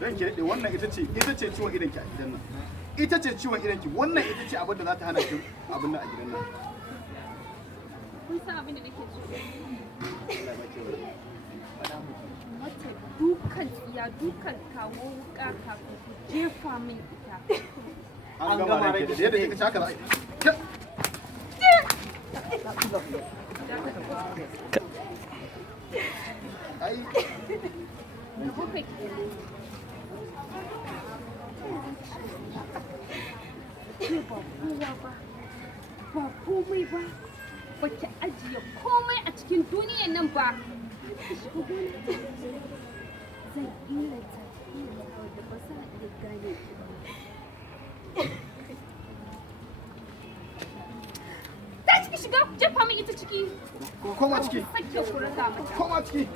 Dan ki daɗe wannan ita ce ciwon idanki a gidan nan. Ita ce ciwon idanki, wannan ita ce abin da za ta hana ki abin nan a gidan nan. Kun san abin da nake so. Mata dukan tsiya dukan kawo wuka kafin ku jefa min ita. An gama rai da yadda kika shaka za a yi. Ai. Kuka ke ba kowa ba komai ba ba ki ajiye komai a cikin duniyan nan ba zan illata da ba za a iya gane ki ba ta ciki shiga ku jefa min ita ciki koma ciki sake ku rasa mata koma ciki